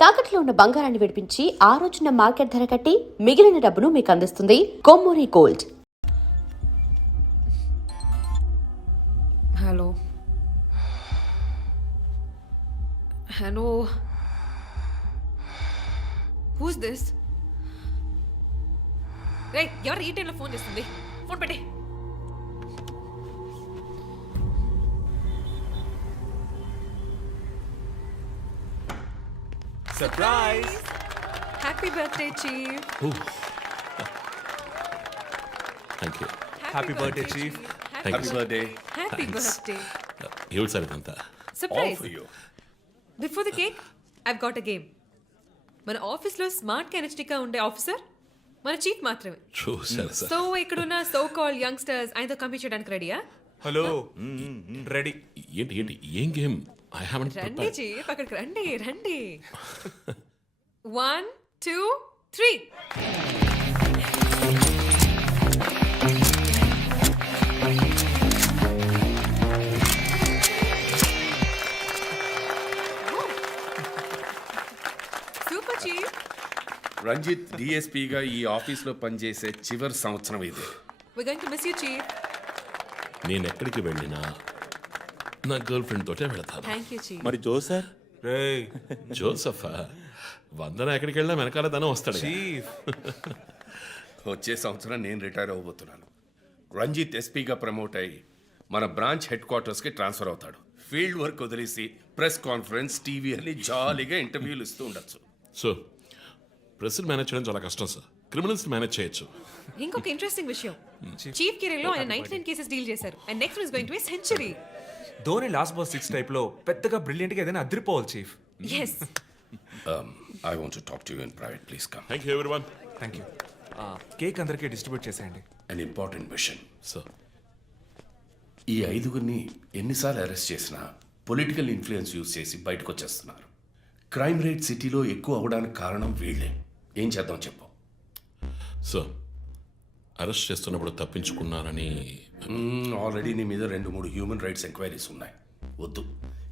తాకట్లో ఉన్న బంగారాన్ని విడిపించి ఆ రోజున మార్కెట్ ధర కట్టి మిగిలిన డబ్బును మీకు అందిస్తుంది Kommuri Gold. Hello hello, who's this? రే, ఎవరు ఈ టైంలో ఫోన్ చేస్తుంది? ఫోన్ పెట్టే. Surprise! Happy birthday chief. Thank you. Happy birthday, Chief. Thank Happy you. birthday. Happy Thanks. Birthday. ఏమిటి సార్ ఇదంతా? All surprise. for you. Before the cake I've got a game. మన ఆఫీస్లో స్మార్ట్ ఎనర్జెటిక్గా ఉండే officer మన chief మాత్రమే. చూసారు sir. So ఇక్కడున్న సో కాల్ యంగ్స్టర్స్ ఆయనతో కంపీట్ చేయడానికి రెడీయా? Hello. Ready. ఏంటి ఏంటి ఏం గేమ్? ఐ హావెంట్ రండి చీఫ్, అక్కడికి రండి రండి. 1 2 3. Super chief. రంజిత్ డిఎస్పీగా ఈ ఆఫీస్లో పనిచేసే చివరి సంవత్సరం ఇది. We're going to miss you, chief. నేను ఎక్కడికి వెళ్ళినా నా గర్ల్ ఫ్రెండ్ తోటే వెళతాను. Thank you, chief. మరి జోసర్ Ray. జోసఫా వందన ఎక్కడికి వెళ్ళినా వెనకాల తనే వస్తాడు. Chief. వచ్చే సంవత్సరం నేను రిటైర్ అవ్వబోతున్నాను. రంజిత్ ఎస్పీగా ప్రమోట్ అయ్యి మన బ్రాంచ్ హెడ్ క్వార్టర్స్కి ట్రాన్స్ఫర్ అవుతాడు. ఫీల్డ్ వర్క్ వదిలేసి ప్రెస్ కాన్ఫరెన్స్, టీవీ అని జాలీగా ఇంటర్వ్యూలు ఇస్తూ ఉండొచ్చు. సో ప్రెస్ని మేనేజ్ చేయడం చాలా కష్టం సార్. క్రిమినల్స్ మేనేజ్ చేయొచ్చు. ఇంకొక ఇంట్రెస్టింగ్ విషయం, చీఫ్ కెరీర్లో ఆయన 99 కేసెస్ డీల్ చేశారు and next is going to be century. Dhoni last boss 6 type లో పెద్దగా బ్రిలియంట్ గా ఏదైనా అదిరిపోవాలి chief. yes. I want to talk to you in private, please come. Thank you everyone. Thank you. Cake అందరికీ distribute చేసేయండి. An important machine. Sir ఈ ఐదుగురిని ఎన్నిసార్లు అరెస్ట్ చేసినా పొలిటికల్ ఇన్ఫ్లుయెన్స్ యూజ్ చేసి బయటకు వచ్చేస్తున్నారు. క్రైమ్ రేట్ సిటీలో ఎక్కువ అవడానికి కారణం వీళ్ళే. ఏం చేద్దాం చెప్పు. సార్ అరెస్ట్ చేస్తున్నప్పుడు తప్పించుకున్నారని ఆల్రెడీ నీ మీద 2-3 హ్యూమన్ రైట్స్ ఎంక్వైరీస్ ఉన్నాయి. వద్దు,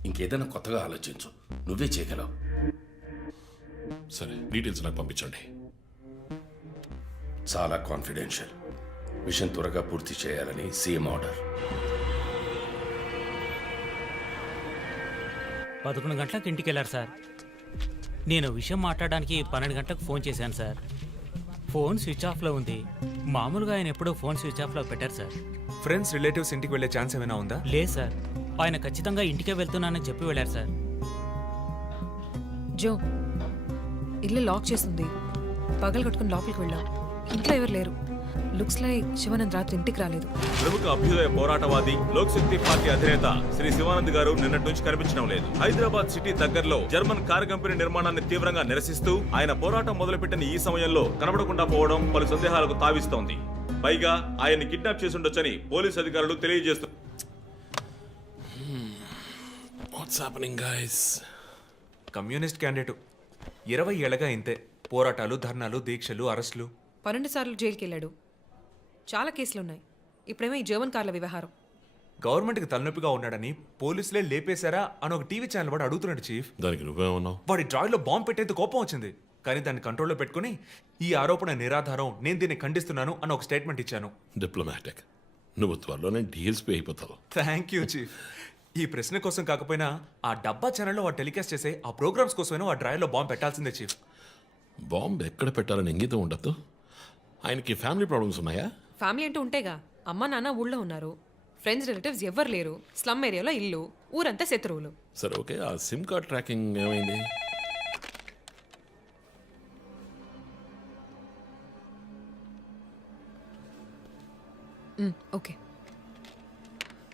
ఇంకేదైనా కొత్తగా ఆలోచించు. నువ్వే చేయగలవు. సరే డీటెయిల్స్ నాకు పంపించండి. చాలా కాన్ఫిడెన్షియల్. మిషన్ త్వరగా పూర్తి చేయాలని సీఎం ఆర్డర్. 11 గంటలకు ఇంటికి వెళ్ళారు సార్. నేను విషయం మాట్లాడడానికి 12 గంటలకు ఫోన్ చేశాను సార్. ఫోన్ స్విచ్ ఆఫ్లో ఉంది. మామూలుగా ఆయన ఎప్పుడూ ఫోన్ స్విచ్ ఆఫ్లో పెట్టారు సార్. ఫ్రెండ్స్ రిలేటివ్స్ ఇంటికి వెళ్ళే ఛాన్స్ ఏమైనా ఉందా? లేదు సార్, ఆయన ఖచ్చితంగా ఇంటికే వెళ్తున్నానని చెప్పి వెళ్ళారు సార్. జో, ఇల్లు లాక్ చేస్తుంది. పగలు కట్టుకుని లోపలికి వెళ్ళాం. ఇంట్లో ఎవరు లేరు. లుక్స్ లైక్ శివానంద్ రాత్రి ఇంటికి రాలేదు. ప్రముఖ అభ్యుదయ పోరాటవాది లోక్ శక్తి పార్టీ అధినేత శ్రీ శివానంద్ గారు నిన్నటి నుంచి కనిపించడం లేదు. హైదరాబాద్ సిటీ దగ్గరలో జర్మన్ కార్ కంపెనీ నిర్మాణాన్ని తీవ్రంగా నిరసిస్తూ ఆయన పోరాటం మొదలుపెట్టిన ఈ సమయంలో కనబడకుండా పోవడం పలు సందేహాలకు తావిస్తోంది. పైగా ఆయన్ని కిడ్నాప్ చేసి ఉండొచ్చని పోలీసు అధికారులు తెలియజేస్తున్నారు. What's happening guys? Communist candidate 20 ఏళ్ళగా ఇంతే. పోరాటాలు, ధర్నాలు, దీక్షలు, అరెస్టులు. 12 సార్లు జైలుకి వెళ్ళాడు. చాలా కేసులు ఉన్నాయి. ఇప్పుడేమో ఈ జర్మన్ కార్ల వ్యవహారం. గవర్నమెంట్కి తలనొప్పిగా ఉన్నాడని పోలీసులే లేపేశారా అని ఒక టీవీ ఛానల్ వాడు అడుగుతున్నాడు చీఫ్. దానికి నువ్వేమన్నావు? వాడి డ్రాయిలో బాంబు పెట్టేందుకు కోపం వచ్చింది, కానీ దాన్ని కంట్రోల్లో పెట్టుకుని ఈ ఆరోపణ నిరాధారం, నేను దీన్ని ఖండిస్తున్నాను అని ఒక స్టేట్మెంట్ ఇచ్చాను. డిప్లొమాటిక్. నువ్వు త్వరలోనే డిఎస్పీ అయిపోతావు. Thank you chief. ఈ ప్రశ్న కోసం కాకపోయినా ఆ డబ్బా ఛానల్లో వాడు టెలికాస్ట్ చేసే ఆ ప్రోగ్రామ్స్ కోసమైనా ఆ డ్రాయిలో బాంబు పెట్టాల్సిందే చీఫ్. బాంబు ఎక్కడ పెట్టాలని ఇంగితం ఉండద్దు. ఆయనకి ఫ్యామిలీ ప్రాబ్లమ్స్ ఉన్నాయా? ఫ్యామిలీ అంటూ ఉంటేగా. అమ్మ నాన్న ఊళ్ళో ఉన్నారు. ఫ్రెండ్స్ రిలేటివ్స్ ఎవ్వరు లేరు. స్లమ్ ఏరియాలో ఇల్లు, ఊరంతా శత్రువులు. సరే ఓకే, ఆ సిమ్ కార్డ్ ట్రాకింగ్ ఏమైంది? ఓకే.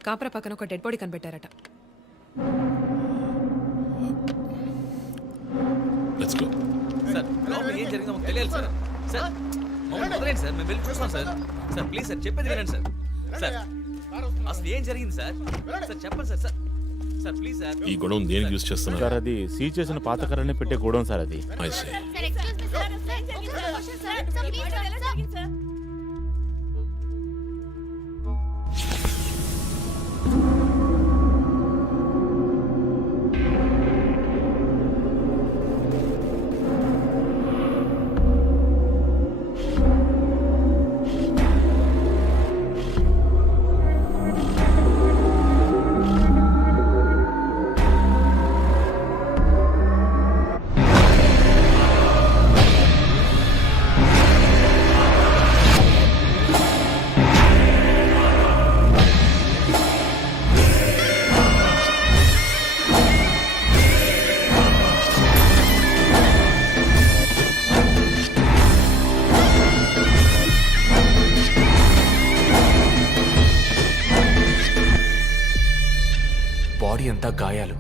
కాపరా పక్కన ఒక డెడ్ బాడీ కనిపెట్టారట. Let's go. సార్ లోపల ఏం జరిగిందో మాకు తెలియాలి సార్. సార్ మమ్మల్ని వదిలేండి సార్, మేము వెళ్ళి చూస్తాం సార్. సార్ ప్లీజ్ సార్, చెప్పేది వినండి సార్. సార్ అసలు ఏం జరిగింది సార్? సార్ చెప్పండి sir. Sir sir please sir. ఈ గొడవ దేనికి యూజ్ చేస్తున్నారు? సార్ అది సీజ్ చేసిన పాత కర్రని పెట్టే గోడౌన్ సార్ అది. I see. అంతా గాయాలు,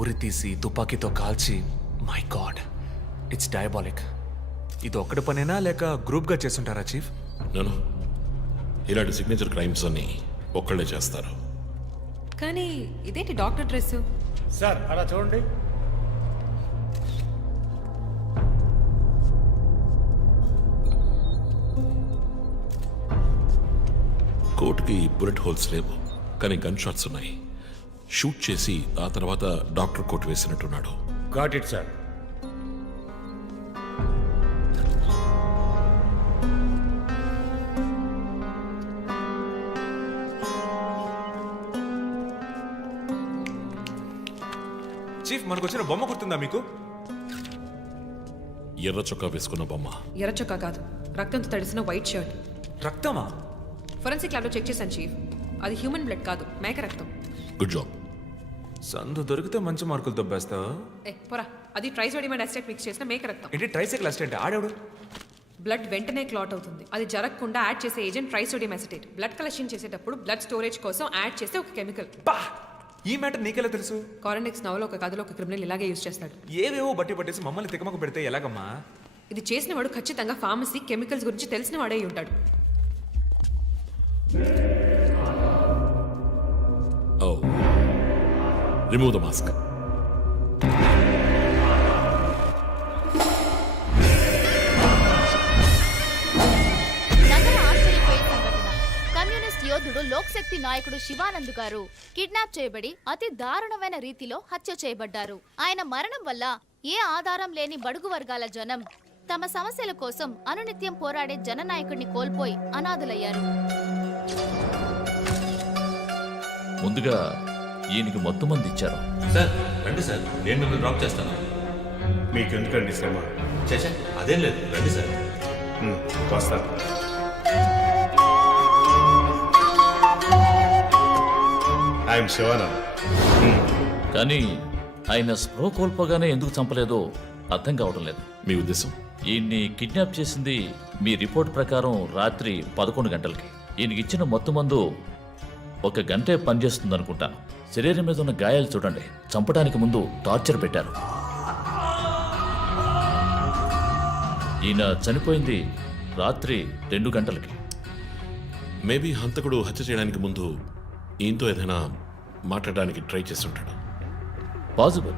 ఉరి తీసి తుపాకీతో కాల్చి. My God, it's diabolic. ఇది ఒక్కడి పనేనా లేక గ్రూప్గా చేస్తుంటారా చీఫ్? నేను ఇలాంటి సిగ్నేచర్ క్రైమ్స్ అన్ని ఒక్కళ్ళే చేస్తారు. కానీ ఇదేంటి డాక్టర్ డ్రెస్? సార్ అలా చూడండి. కోట్కి బుల్లెట్ హోల్స్ లేవు, కానీ గన్ షాట్స్ ఉన్నాయి. షూట్ చేసి ఆ తర్వాత డాక్టర్ కోట్ వేసినట్టున్నాడు. Got it sir. చీఫ్, మనకు వచ్చిన బొమ్మ గుర్తుందా మీకు? ఎర్ర చొక్కా వేసుకున్న బొమ్మ. ఎర్ర చొక్కా కాదు, రక్తంతో తడిసిన వైట్ షర్ట్. రక్తమా? ఫొరెన్సిక్ ల్యాబ్లో చెక్ చేశాను చీఫ్. అది హ్యూమన్ బ్లడ్ కాదు, మేక రక్తం. Good job. సందు దొరికితే మంచి మార్కులు దొబ్బేస్తావా? పోరా, అది ట్రైసోడియం అండ్ అసిటేట్ మిక్స్ చేసిన మేక రక్తం. ఏంటి ట్రైసైకిల్ అసిస్టెంట్? ఆడేవాడు? బ్లడ్ వెంటనే క్లాట్ అవుతుంది. అది జరగకుండా యాడ్ చేసే agent trisodium acetate. Blood collection చేసేటప్పుడు బ్లడ్ స్టోరేజ్ కోసం యాడ్ చేసే ఒక కెమికల్. బా! ఈ మ్యాటర్ నీకెలా తెలుసు? కారెండెక్స్ నవలో ఒక కథలో ఒక క్రిమినల్ ఇలాగే యూజ్ చేస్తాడు. ఏవేవో బట్టి పట్టేసి మమ్మల్ని తికమక పెడితే ఎలాగమ్మా? ఇది చేసిన వాడు ఖచ్చితంగా ఫార్మసీ కెమికల్స్ గురించి తెలిసిన వాడే అయి ఉంటాడు. ఓ, రిమూవ్ ద మాస్క్. నగర ఆశ్చర్యపోయే సంఘటన. కమ్యూనిస్ట్ యోధుడు లోక్శక్తి నాయకుడు శివానంద్ గారు కిడ్నాప్ చేయబడి అతి దారుణమైన రీతిలో హత్య చేయబడ్డారు. ఆయన మరణం వల్ల ఏ ఆధారం లేని బడుగు వర్గాల జనం తమ సమస్యల కోసం అనునిత్యం పోరాడే జననాయకుడిని కోల్పోయి అనాథులయ్యారు. ముందుగా ఈయనకి మొత్తం మంది ఇచ్చారు. సార్ రండి సార్, నేను మిమ్మల్ని డ్రాప్ చేస్తాను. మీకెందుకండి శ్రమ? చేసా అదేం లేదు, రండి సార్. వస్తాను. ఐఎమ్ శివానంద్. కానీ ఆయన స్పృహ కోల్పోగానే ఎందుకు చంపలేదో అర్థం కావడం లేదు. మీ ఉద్దేశం? ఈయన్ని కిడ్నాప్ చేసింది మీ రిపోర్ట్ ప్రకారం రాత్రి 11 గంటలకి. ఈయనకి ఇచ్చిన మొత్తం మందు 1 గంటే పనిచేస్తుంది అనుకుంటాను. శరీరం మీద ఉన్న గాయాలు చూడండి. చంపడానికి ముందు టార్చర్ పెట్టారు. ఈయన చనిపోయింది రాత్రి 2 గంటలకి. మేబీ హంతకుడు హత్య చేయడానికి ముందు ఈయనతో ఏదైనా మాట్లాడడానికి ట్రై చేసి ఉంటాడు. Possible.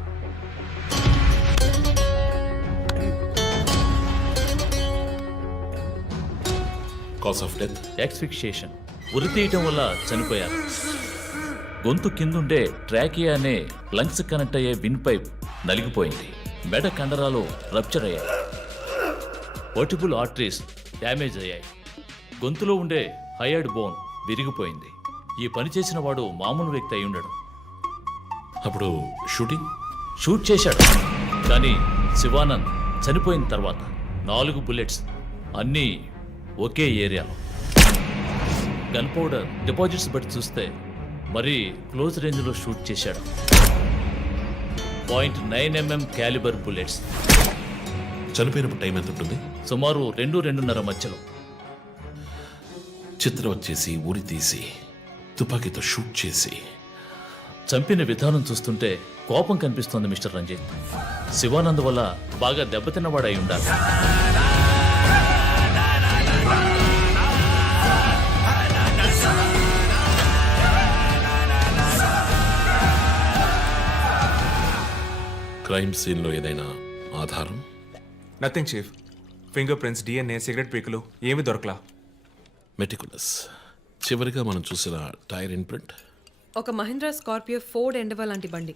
Cause of death? Asphyxiation. ఉరి తీయటం వల్ల చనిపోయారు. గొంతు కిందుండే ట్రాకియా అనే లంగ్స్ కనెక్ట్ అయ్యే విన్ పైప్ నలిగిపోయింది. మెడ కండరాలు రప్చర్ అయ్యాయి. వర్టిబుల్ ఆర్టరీస్ డ్యామేజ్ అయ్యాయి. గొంతులో ఉండే హైయర్డ్ బోన్ విరిగిపోయింది. ఈ పని చేసిన వాడు మామూలు వ్యక్తి అయి ఉండడు. అప్పుడు షూటింగ్? షూట్ చేశాడు, కానీ శివానంద్ చనిపోయిన తర్వాత 4 బుల్లెట్స్ అన్నీ ఒకే ఏరియాలో. గన్ పౌడర్ డిపాజిట్స్ బట్టి చూస్తే మరీ క్లోజ్ రేంజ్లో షూట్ చేశాడు. 0.9 mm క్యాలిబర్ బుల్లెట్స్. చనిపోయినప్పుడు టైం ఎంత ఉంటుంది? సుమారు 2-2:30 మధ్యలో. చిత్రం వచ్చేసి ఉరి తీసి తుపాకీతో షూట్ చేసి చంపిన విధానం చూస్తుంటే కోపం కనిపిస్తోంది మిస్టర్ రంజిత్. శివానంద్ వల్ల బాగా దెబ్బతిన్నవాడై ఉండాలి. క్రైమ్ సీన్లో ఏదైనా ఆధారం? Nothing chief. Fingerprints, DNA, cigarette పీకులు ఏమీ దొరకలా. మెటికులస్. చివరిగా మనం చూసిన టైర్ ఇన్ప్రింట్? ఒక మహీంద్రా స్కార్పియో ఫోర్డ్ ఎండవా లాంటి బండి.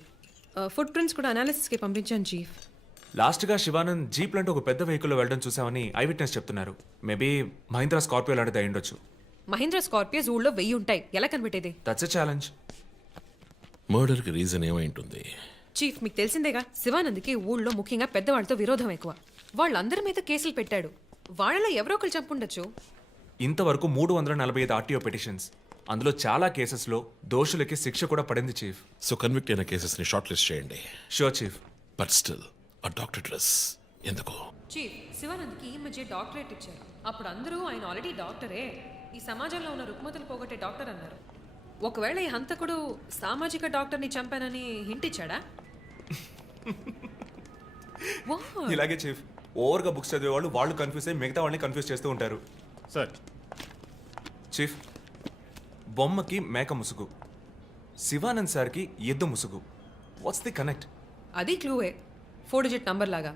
ఫుట్ ప్రింట్స్ కూడా అనాలిసిస్కి పంపించాను చీఫ్. లాస్ట్గా శివానంద్ జీప్ లాంటి ఒక పెద్ద వెహికల్లో వెళ్ళడం చూసామని ఐ విట్నెస్ చెప్తున్నారు. మేబీ మహీంద్రా స్కార్పియో లాంటిది అయి ఉండొచ్చు. మహీంద్రా స్కార్పియోస్ ఊళ్ళో 1000 ఉంటాయి. ఎలా కనిపెట్టేది? That's a challenge. మర్డర్కి రీజన్ ఏమై ఉంటుంది? చీఫ్, మీకు తెలిసిందేగా, శివానంద్కి ఊళ్ళో ముఖ్యంగా పెద్దవాళ్ళతో విరోధం ఎక్కువ. వాళ్ళందరి మీద కేసులు పెట్టాడు. వాళ్ళలో ఎవరో ఒకరు చంపుండొచ్చు. ఇంతవరకు 345 ఆర్టీఓ పిటిషన్స్. అందులో చాలా కేసెస్లో దోషులకి శిక్ష కూడా పడింది చీఫ్. సో కన్విక్ట్ అయిన కేసెస్ని షార్ట్ లిస్ట్ చేయండి. Sure chief. బట్ స్టిల్ ఆ డాక్టర్ డ్రెస్ ఎందుకు? చీఫ్, శివానంద్కి ఈ మధ్య డాక్టరేట్ ఇచ్చారు. అప్పుడు అందరూ ఆయన ఆల్రెడీ డాక్టరే, ఈ సమాజంలో ఉన్న రుగ్మతలు పోగొట్టే డాక్టర్ అన్నారు. ఒకవేళ ఈ హంతకుడు సామాజిక డాక్టర్ని చంపానని హింట్ ఇచ్చాడా? What? ఇలాగే చీఫ్ ఓవర్గా బుక్స్ చదివే వాళ్ళు కన్ఫ్యూజ్ అయ్యి మిగతా వాళ్ళని కన్ఫ్యూజ్ చేస్తూ ఉంటారు. సార్ చీఫ్, బొమ్మకి మేక ముసుగు, శివానంద్ సార్కి ఎద్దు ముసుగు. What's the connect? అది క్లూవే, 4 డిజిట్ నంబర్ లాగా.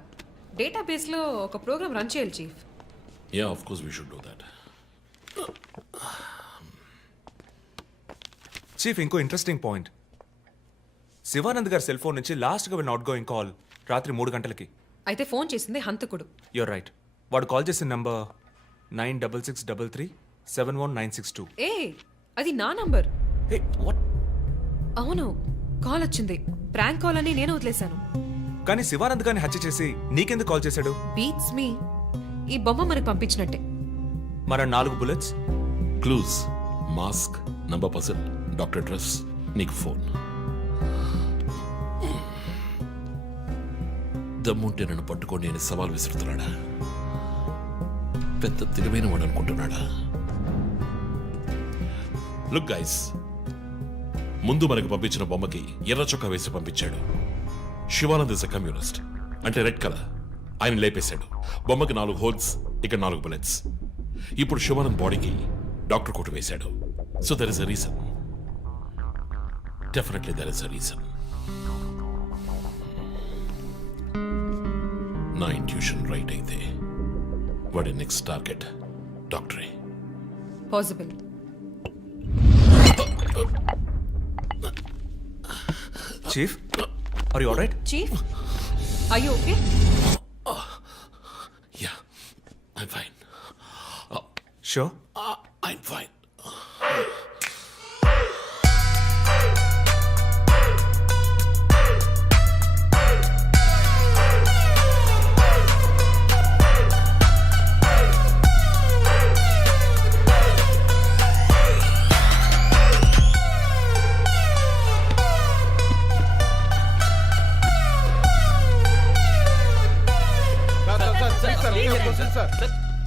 డేటాబేస్లో ఒక ప్రోగ్రామ్ రన్ చేయాలి chief. Yeah of course we should do that. Chief, ఇంకో ఇంట్రెస్టింగ్ పాయింట్. శివానంద్ గారి సెల్ ఫోన్ నుంచి లాస్ట్గా వెళ్ళిన అవుట్ గోయింగ్ కాల్ రాత్రి 3 గంటలకి. అయితే ఫోన్ చేసింది హంతకుడు. You're right. వాడు కాల్ చేసిన నంబర్ 9663371962. ఏ, అది నా నంబర్. Hey what? అవును, కాల్ వచ్చింది. ప్రాంక్ కాల్ అని నేను వదిలేశాను. కానీ శివానంద్ గారిని హత్య చేసి నీకెందుకు కాల్ చేశాడు? బీట్స్ మీ. ఈ బొమ్మ మనకు పంపించినట్టే. మన 4 bullets. Clues, mask, number person, doctor dress, నీకు ఫోన్. దమ్ముంటే నన్ను పట్టుకొని నేను సవాల్ విసురుతున్నాడా? పెద్ద తెలివైన వాడు అనుకుంటున్నాడా? లుక్ గైస్, ముందు మనకు పంపించిన బొమ్మకి ఎర్ర చొక్కా వేసి పంపించాడు. శివానంద్ ఇస్ అ కమ్యూనిస్ట్, అంటే రెడ్ కలర్. ఆయన లేపేశాడు. బొమ్మకి 4 హోల్స్, ఇక్కడ 4 bullets. ఇప్పుడు శివానంద్ బాడీకి డాక్టర్ కోట్ వేశాడు. So there is a reason. Definitely there is a reason. నా ఇంట్యూషన్ రైట్ అయితే వాడి నెక్స్ట్ టార్గెట్ డాక్టరే. Possible. Chief, are you alright? Chief, are you okay? Yeah, I'm fine. Sure. I'm fine.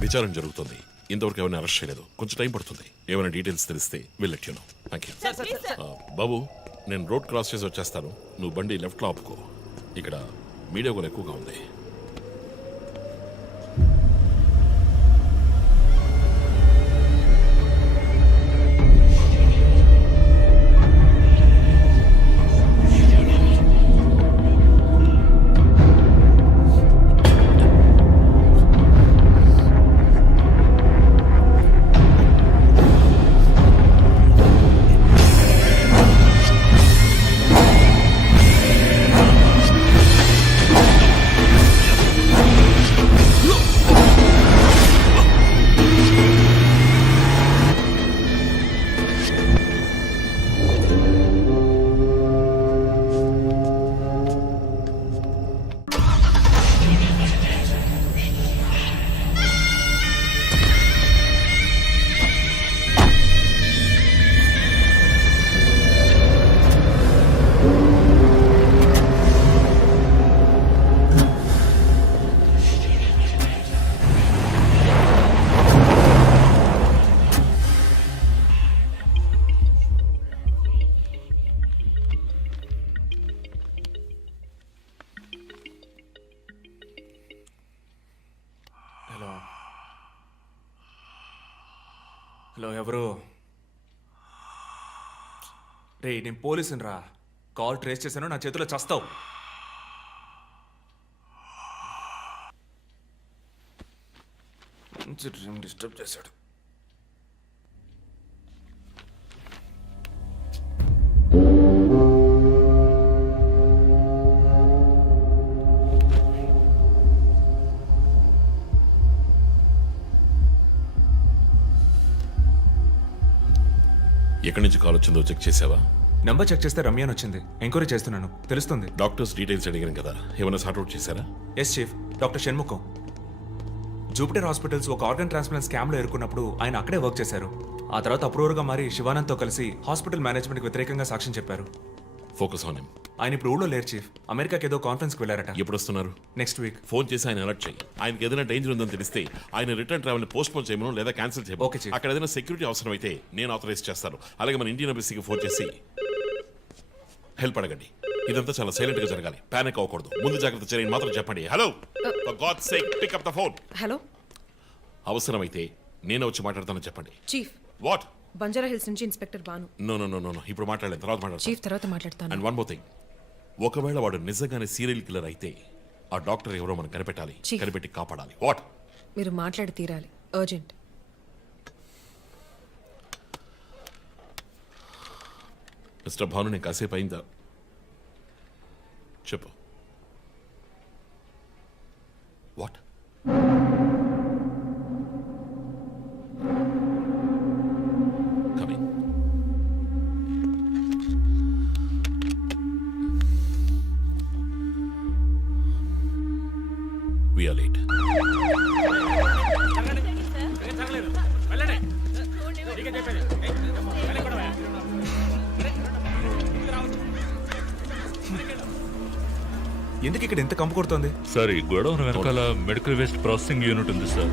విచారణ జరుగుతుంది. ఇంతవరకు ఎవరిని arrest చేయలేదు. కొంచెం టైం పడుతుంది. ఏమైనా డీటెయిల్స్ తెలిస్తే will let you know. Thank you. బాబు, నేను రోడ్ క్రాస్ చేసి వచ్చేస్తాను. నువ్వు బండి లెఫ్ట్లో ఆపుకో. ఇక్కడ మీడియా కూడా ఎక్కువగా ఉంది. హలో, ఎవరు? రే, నేను పోలీసుని రా. కాల్ ట్రేస్ చేశాను, నా చేతిలో చస్తావు. మంచి డ్రీమ్ డిస్టర్బ్ చేశాడు. ఎక్కడి నుంచి కాల్ వచ్చిందో చెక్ చేసావా? నంబర్ చెక్ చేస్తే రమ్య అని వచ్చింది. ఎంక్వైరీ చేస్తున్నాను, తెలుస్తుంది. డాక్టర్స్ డీటెయిల్స్ అడిగాను కదా, ఏమైనా సార్ట్అవుట్ చేశారా? Yes chief, doctor Shanmukham. Jupiter hospitals ఒక ఆర్గన్ ట్రాన్స్ప్లాంట్ స్కామ్లో ఎరుకున్నప్పుడు ఆయన అక్కడే వర్క్ చేశారు. ఆ తర్వాత అప్రూవర్గా మారి శివానంద్తో కలిసి హాస్పిటల్ మేనేజ్మెంట్కి వ్యతిరేకంగా సాక్ష్యం చెప్పారు. Focus on him. ఆయన ఇప్పుడు ఊళ్ళో లేరు చీఫ్. అమెరికాకి ఏదో కాన్ఫరెన్స్కి వెళ్ళారట. ఎప్పుడు వస్తున్నారు? Next week. ఫోన్ చేసి ఆయన అలర్ట్ చేయి. ఆయనకి ఏదైనా డేంజర్ ఉందని తెలిస్తే ఆయన రిటర్న్ ట్రావెల్ పోస్ట్ పోన్ చేయమను లేదా క్యాన్సిల్ చేయమను. Okay, chief. అక్కడ ఏదైనా సెక్యూరిటీ అవసరం అయితే నేను ఆథరైజ్ చేస్తాను. అలాగే మన ఇండియన్ ఎంబసీకి ఫోన్ చేసి హెల్ప్ అడగండి. ఇదంతా చాలా సైలెంట్ గా జరగాలి. పానిక్ అవ్వకూడదు. ముందు జాగ్రత్త చర్యని మాత్రం చెప్పండి. Hello, for God's sake pick up the phone. Hello అవసరమైతే నేను వచ్చి మాట్లాడతానని చెప్పండి. Chief, what? బంజారా హిల్స్ నుంచి inspector Bhanu. No no no no no ఇప్పుడు మాట్లాడలేదు, తర్వాత మాట్లాడతాను. చీఫ్ తర్వాత మాట్లాడతాను. అండ్ వన్ మోర్ థింగ్, ఒకవేళ వాడు నిజంగానే సీరియల్ కిల్లర్ అయితే ఆ డాక్టర్ ఎవరో మనం కనిపెట్టాలి. Chief. కనిపెట్టి కాపాడాలి. వాట్? మీరు మాట్లాడి తీరాలి, అర్జెంట్. మిస్టర్ భాను, నేను కాసేపు అయిందా? చెప్పు. What? Coming. We are late. ఎందుకు ఇక్కడ ఎంత కంపు కొడుతోంది? సార్, ఈ గోడౌన్ వెనకాల మెడికల్ వేస్ట్ ప్రాసెసింగ్ యూనిట్ ఉంది సార్.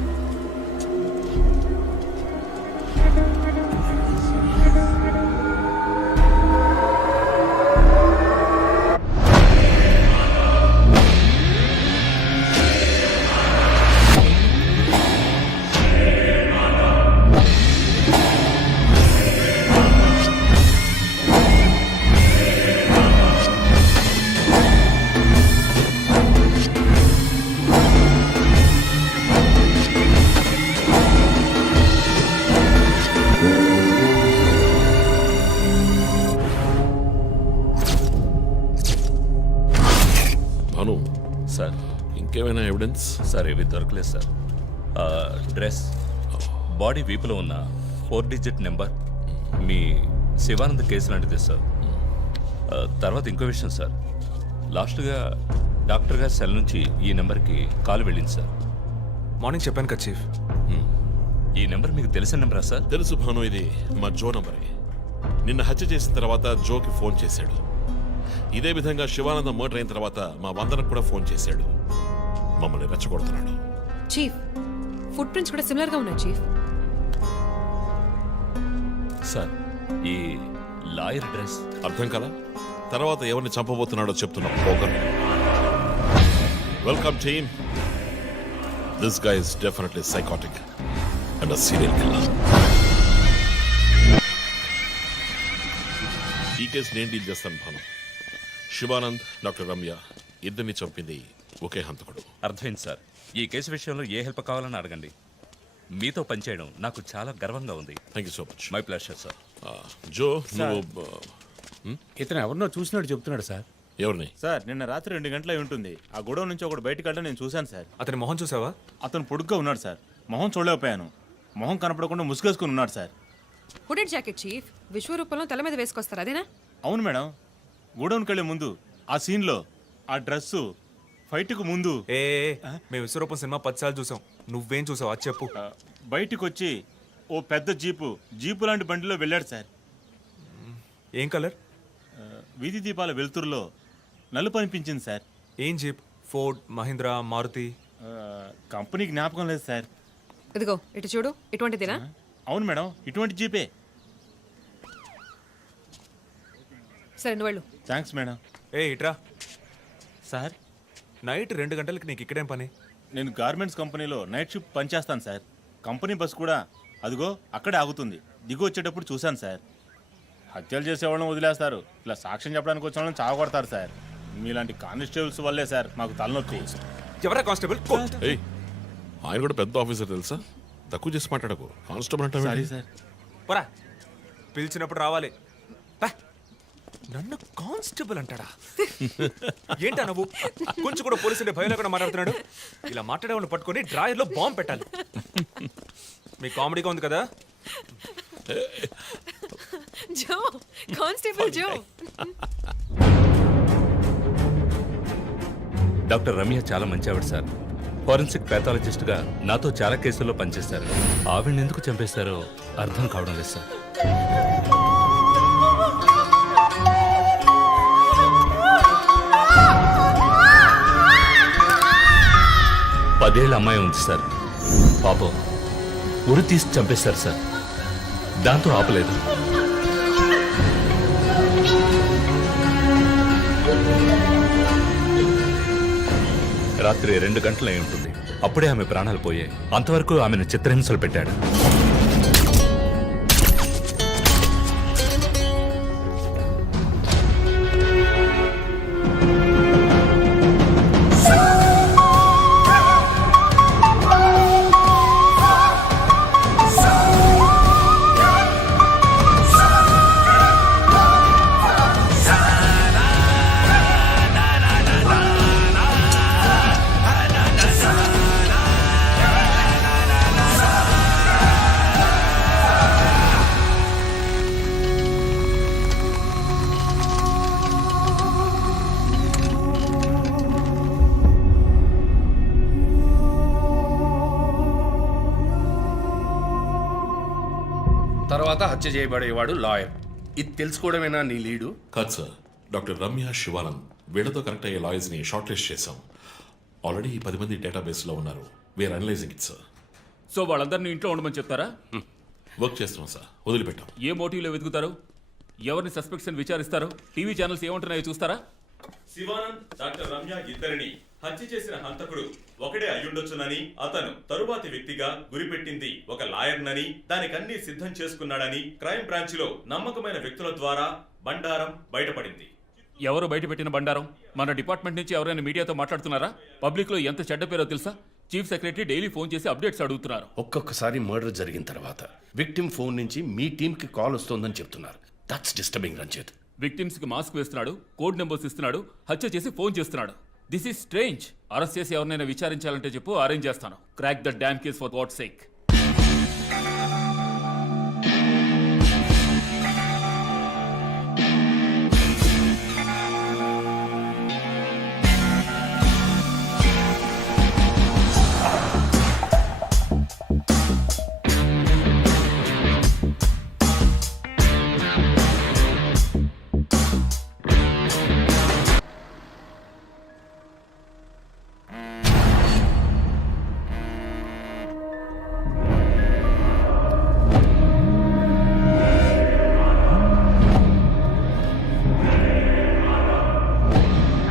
భాను, సార్ ఇంకేమైనా ఎవిడెన్స్? సార్ ఇవి దొరకలేదు సార్. డ్రెస్, బాడీ వీపులో ఉన్న 4 డిజిట్ నెంబర్ మీ శివానంద్ కేసు లాంటిది సార్. తర్వాత ఇంకో విషయం సార్, లాస్ట్గా డాక్టర్ గారి సెల్ నుంచి ఈ నెంబర్కి కాల్ వెళ్ళింది సార్. మార్నింగ్ చెప్పాను కదా చీఫ్. ఈ నెంబర్ మీకు తెలిసిన నెంబరా సార్? తెలుసు భాను, ఇది మా జో నంబరే. నిన్న హత్య చేసిన తర్వాత జోకి ఫోన్ చేశాడు. ఇదే విధంగా శివానందం మర్డర్ అయిన తర్వాత మా వందనకు కూడా ఫోన్ చేశాడు. మమ్మల్ని రెచ్చగొడుతున్నాడు. చీఫ్, ఫుట్ ప్రింట్స్ కూడా సిమిలర్ గా ఉన్నాయి చీఫ్. సార్, ఈ లాయర్ డ్రెస్ అర్థం కదా? తర్వాత ఎవరిని చంపబోతున్నాడో చెప్తున్నా పోగర్. Welcome team. This guy is definitely psychotic and a serial killer. ఈ కేసు నేను డీల్ చేస్తాను భాను. శివానంద్, డాక్టర్ రమ్య ఇద్దరిని చంపింది ఒకే హంతకుడు. అర్థమైంది సార్. ఈ కేసు విషయంలో ఏ హెల్ప్ కావాలని అడగండి. మీతో పనిచేయడం నాకు చాలా గర్వంగా ఉంది. Thank you so much. My pleasure sir. Jo, నువ్వు ఇతను ఎవరినో చూసినట్టు చెప్తున్నాడు సార్. ఎవరిని? సార్, నిన్న రాత్రి 2 గంటల అయి ఉంటుంది. ఆ గొడవ నుంచి ఒకడు బయటకు వెళ్ళడం నేను చూశాను సార్. అతని మొహం చూసావా? అతను పొడుగ్గా ఉన్నాడు సార్. మొహం చూడలేకపోయాను. మొహం కనపడకుండా ముసుగేసుకుని ఉన్నాడు సార్. హుడెడ్ జాకెట్ చీఫ్, విశ్వరూపంలో తల మీద వేసుకొస్తారు అదేనా? అవును మేడం. గోడౌన్కి వెళ్ళే ముందు ఆ సీన్లో ఆ డ్రెస్సు ఫైట్కు ముందు ఏ మేము విశ్వరూపం సినిమా 10 సార్లు చూసాం. నువ్వేం చూసావు అది చెప్పు. బయటకు వచ్చి ఓ పెద్ద జీపు లాంటి బండిలో వెళ్ళాడు సార్. ఏం కలర్? వీధి దీపాల వెలుతురులో నలుపు అనిపించింది సార్. ఏం jeep? Ford, Mahindra, Maruti? Company జ్ఞాపకం లేదు సార్. ఇదిగో ఇటు చూడు, ఇటువంటిదేనా? అవును మేడం, ఇటువంటి జీపే. సరే నువ్వు వెళ్ళు. Thanks madam. ఏ ఇట్రా. సార్, నైట్ 2 గంటలకి నీకు ఇక్కడేం పని? నేను గార్మెంట్స్ కంపెనీలో నైట్ షిఫ్ట్ పనిచేస్తాను సార్. కంపెనీ బస్ కూడా అదిగో అక్కడే ఆగుతుంది. దిగు వచ్చేటప్పుడు చూశాను సార్. హత్యలు చేసేవాళ్ళని వదిలేస్తారు, ఇలా సాక్ష్యం చెప్పడానికి వచ్చిన వాళ్ళని చావగొడతారు సార్. మీలాంటి కానిస్టేబుల్స్ వల్లే సార్ మాకు తలనొప్పి. ఎవరా కానిస్టేబుల్? ఏయ్, ఆయన కూడా పెద్ద ఆఫీసర్ తెలుసా? తక్కువ చేసి మాట్లాడకు. కానిస్టేబుల్ అంటే సారీ సార్. పోరా, పిలిచినప్పుడు రావాలి. పా. నన్ను కానిస్టేబుల్ అంటాడా? ఏంటా నువ్వు? కొంచెం కూడా పోలీసుండే భయం లేకుండా మాట్లాడుతున్నాడు. ఇలా మాట్లాడేవాడిని పట్టుకొని డ్రాయర్లో బాంబు పెట్టాలి. మీ కామెడీగా ఉంది కదా? జో, కానిస్టేబుల్ జో. డాక్టర్ రమ్య చాలా మంచి ఆవిడ సార్. ఫోరెన్సిక్ ప్యాథాలజిస్ట్గా నాతో చాలా కేసుల్లో పనిచేశారు. ఆవిడని ఎందుకు చంపేశారో అర్థం కావడం లేదు సార్. 10 ఏళ్ల అమ్మాయి ఉంది సార్. పాపం ఉరి తీసి చంపేశారు సార్. దాంతో ఆపలేదు. రాత్రి 2 గంటలు అయి ఉంటుంది. అప్పుడే ఆమె ప్రాణాలు పోయాయి. అంతవరకు ఆమెను చిత్రహింసలు పెట్టాడు. తర్వాత హత్య చేయబడేవాడు లాయర్. ఇది తెలుసుకోవడమేనా నీ లీడు? కాదు సార్, డాక్టర్ రమ్య, శివానంద్ వీళ్ళతో కనెక్ట్ అయ్యే లాయర్స్ని షార్ట్ లిస్ట్ చేశాం. ఆల్రెడీ 10 మంది డేటాబేస్లో ఉన్నారు. We are analysing it sir. So వాళ్ళందరినీ ఇంట్లో ఉండమని చెప్తారా? వర్క్ చేస్తున్నాం సార్, వదిలిపెట్టాం. ఏ మోటివ్లో వెతుకుతారు? ఎవరిని సస్పెక్ట్స్ అని విచారిస్తారు? టీవీ ఛానల్స్ ఏమంటున్నాయో చూస్తారా? శివానంద్, డాక్టర్ రమ్య ఇద్దరిని హత్య చేసిన హంతకుడు ఒకడే అయ్యుండొచ్చునని, అతను తరువాతి వ్యక్తిగా గురిపెట్టింది ఒక లాయర్నని, దానికన్నీ సిద్ధం చేసుకున్నాడని క్రైమ్ బ్రాంచ్ లో నమ్మకమైన వ్యక్తుల ద్వారా బండారం బయటపడింది. ఎవరు బయటపెట్టిన బండారం? మన డిపార్ట్మెంట్ నుంచి ఎవరైనా మీడియాతో మాట్లాడుతున్నారా? పబ్లిక్ లో ఎంత చెడ్డ పేరో తెలుసా? చీఫ్ సెక్రటరీ డైలీ ఫోన్ చేసి అప్డేట్స్ అడుగుతున్నారు. ఒక్కొక్కసారి మర్డర్ జరిగిన తర్వాత విక్టిమ్ ఫోన్ నుంచి మీ టీంకి కాల్ వస్తోందని చెప్తున్నారు. That's disturbing Ranjith. విక్టిమ్స్ కి మాస్క్ వేస్తున్నాడు, కోడ్ నెంబర్స్ ఇస్తున్నాడు, హత్య చేసి ఫోన్ చేస్తున్నాడు. This is strange. అరెస్ట్ చేసి ఎవరినైనా విచారించాలంటే చెప్పు, అరేంజ్ చేస్తాను. Crack the damn case for what sake.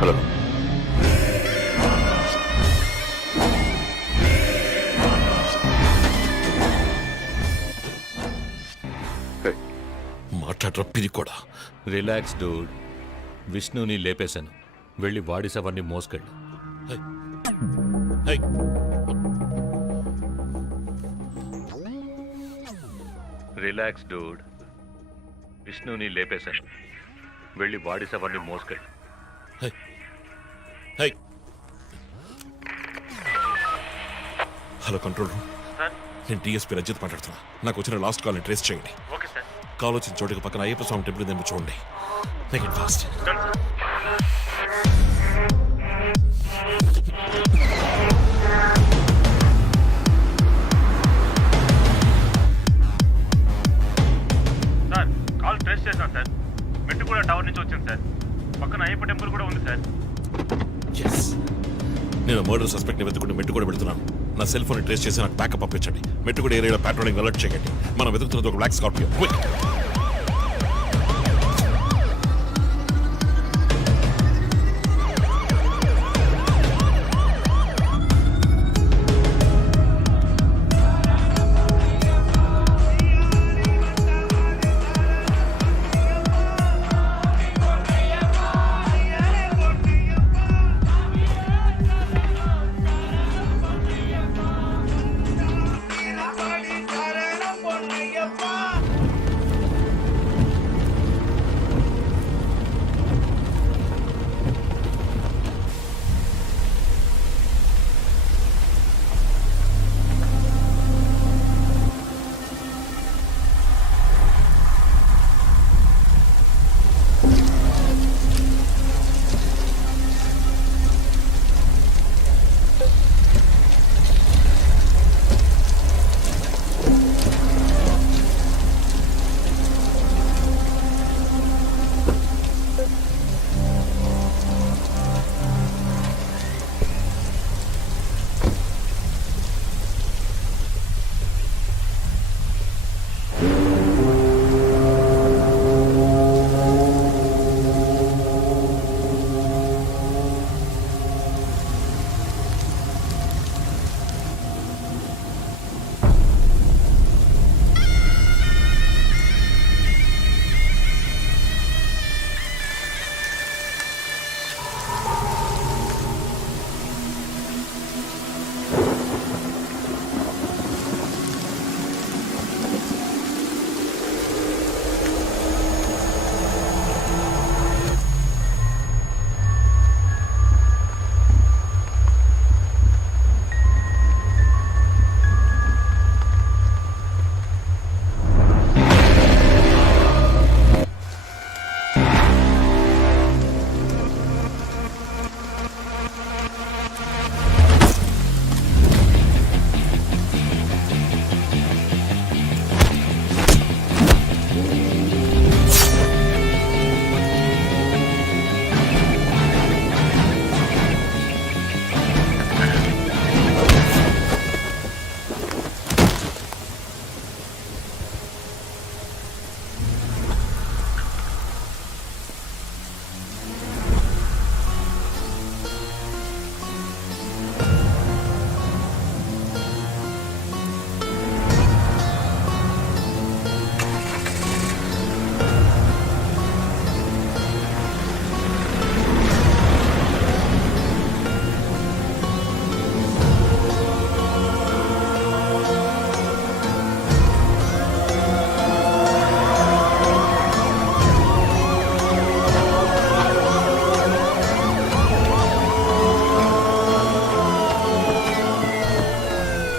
Hello, మాట్లాడరా పిరి కూడా. Relax dude. విష్ణుని లేపేశాను. వెళ్ళి బాడీ సవర్ని మోసుకెళ్ళు. Hi, relax dude. విష్ణుని లేపేశాను. వెళ్ళి బాడీ సవర్ని మోసుకెళ్ళు. Hi, hi. Hello control room, నేను డిఎస్పీ రజిత్ మాట్లాడుతున్నా. నాకు వచ్చిన లాస్ట్ కాల్ని ట్రేస్ చేయండి. కాల్ వచ్చిన చోటుకి పక్కన అయ్యప్ప స్వామి టెంపుల్ ఉందేమో చూడండి. Make it fast. Sir call trace చేశాను సార్. మెట్టుగూడ టవర్ నుంచి వచ్చింది సార్. పక్కన అయ్యప్ప టెంపుల్ కూడా ఉంది సార్. ఎస్, నేను మర్డర్ సస్పెక్ట్ని వెతుకుంటూ మెట్టు కూడా పెడుతున్నాను. నా సెల్ ఫోన్ ట్రేస్ చేసి నాకు బ్యాకప్ పంపించండి. మెట్టు కూడా ఏరియాలో ప్యాట్రోలింగ్ అలర్ట్ చేయండి. మనం వెతుకుతున్నది ఒక బ్లాక్ స్కార్పియో. క్విక్.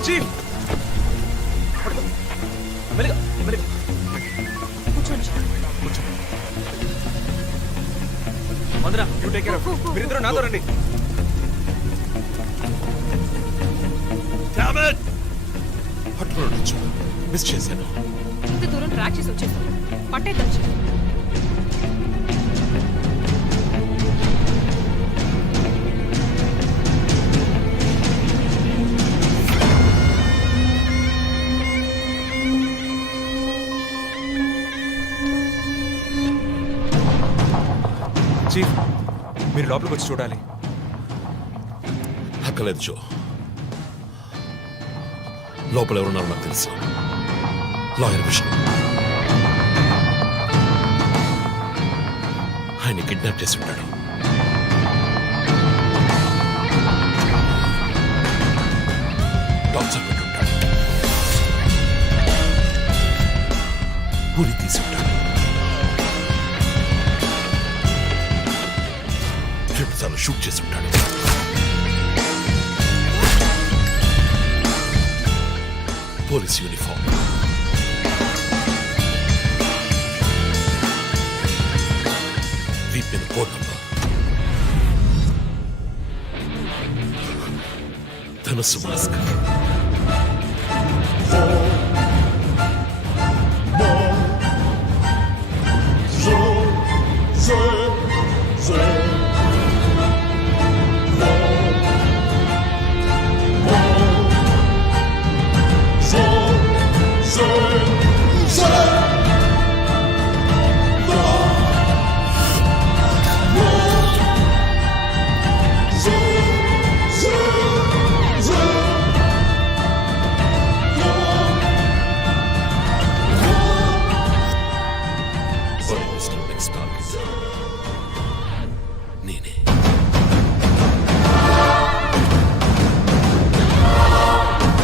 చీఫ్ మెల్లిగా మెల్లిగా కూర్చో మందరా యూ టేక్ కేర్ ఆఫ్ మీరిద్దరూ నాతో రండి పట్టుకోవచ్చు మిస్ చేశాను. ఇంత దూరం ట్రాక్ చేసి వచ్చేసాం పట్టేదచ్చు. చీఫ్ మీరు లోపలికి వచ్చి చూడాలి. అక్కలేదు జో. లోపల ఎవరున్నారో నాకు తెలుసు. లాయర్ విష్ణు. ఆయన కిడ్నాప్ చేసి ఉంటాడు. టార్చర్ పెట్టి ఉంటాడు. ఊరి తీసి ఉంటాడు. రెండుసార్లు షూట్ చేసి ఉంటాడు. Police uniform. వీప్ మీద కోడ్ నంబర్. ధనుసు మాస్క్.